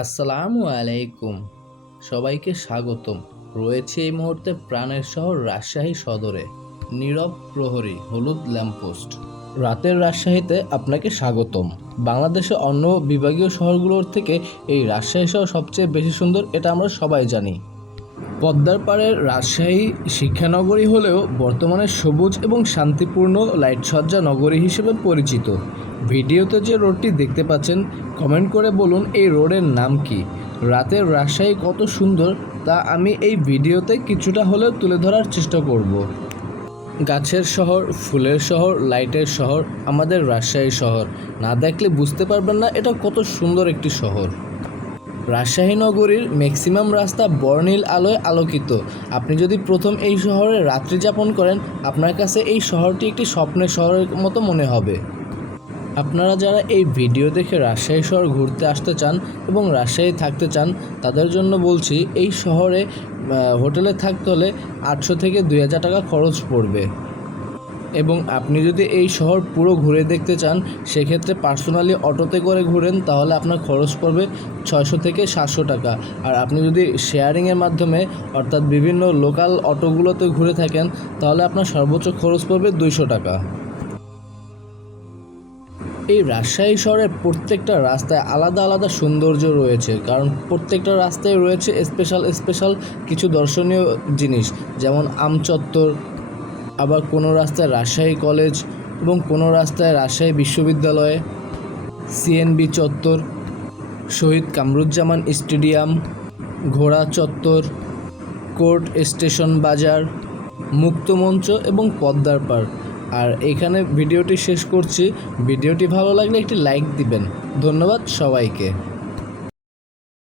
আসসালামু আলাইকুম। সবাইকে স্বাগতম। রয়েছে এই মুহূর্তে প্রাণের শহর রাজশাহী সদরে। নীরব প্রহরী হলুদ ল্যাম্পপোস্ট। রাতের রাজশাহীতে আপনাকে স্বাগতম। বাংলাদেশের অন্য বিভাগীয় শহরগুলোর থেকে এই রাজশাহী শহর সবচেয়ে বেশি সুন্দর, এটা আমরা সবাই জানি। পদ্মার পাড়ের রাজশাহী শিক্ষানগরী হলেও বর্তমানে সবুজ এবং শান্তিপূর্ণ লাইটসজ্জা নগরী হিসেবে পরিচিত। ভিডিওতে যে রোডটি দেখতে পাচ্ছেন কমেন্ট করে বলুন এই রোডের নাম কি। রাতের রাজশাহী কত সুন্দর, তা আমি এই ভিডিওতে কিছুটা হলেও তুলে ধরার চেষ্টা করব। গাছের শহর, ফুলের শহর, লাইটের শহর, আমাদের রাজশাহী শহর। না দেখলে বুঝতে পারবেন না এটা কত সুন্দর একটি শহর। রাজশাহী নগরীর ম্যাক্সিমাম রাস্তা বর্ণিল আলোয় আলোকিত। আপনি যদি প্রথম এই শহরে রাত্রি যাপন করেন, আপনার কাছে এই শহরটি একটি স্বপ্নের শহরের মতো মনে হবে। আপনারা যারা এই ভিডিও দেখে রাজশাহী শহর ঘুরতে আসতে চান এবং রাজশাহী থাকতে চান, তাদের জন্য বলছি এই শহরে হোটেলে থাকতে হলে আটশো থেকে দুই হাজার টাকা খরচ পড়বে। এবং আপনি যদি এই শহর পুরো ঘুরে দেখতে চান, সেক্ষেত্রে পার্সোনালি অটোতে করে ঘুরেন, তাহলে আপনার খরচ পড়বে ছয়শো থেকে সাতশো টাকা। আর আপনি যদি শেয়ারিংয়ের মাধ্যমে, অর্থাৎ বিভিন্ন লোকাল অটোগুলোতে ঘুরে থাকেন, তাহলে আপনার সর্বোচ্চ খরচ পড়বে দুইশো টাকা। এই রাজশাহী শহরের প্রত্যেকটা রাস্তায় আলাদা আলাদা সৌন্দর্য রয়েছে, কারণ প্রত্যেকটা রাস্তায় রয়েছে স্পেশাল স্পেশাল কিছু দর্শনীয় জিনিস। যেমন আমচত্বর আবার কোনো রাস্তায় রাজশাহী কলেজ এবং কোনো রাস্তায় রাজশাহী বিশ্ববিদ্যালয়। সিএনবি চত্বর, শহীদ কামরুজ্জামান স্টেডিয়াম, ঘোড়া চত্বর, কোর্ট স্টেশন বাজার মুক্তমঞ্চ এবং পদ্মার পার আর এখানে ভিডিওটি শেষ করছি। ভিডিওটি ভালো লাগলে একটি লাইক দিবেন। ধন্যবাদ সবাইকে।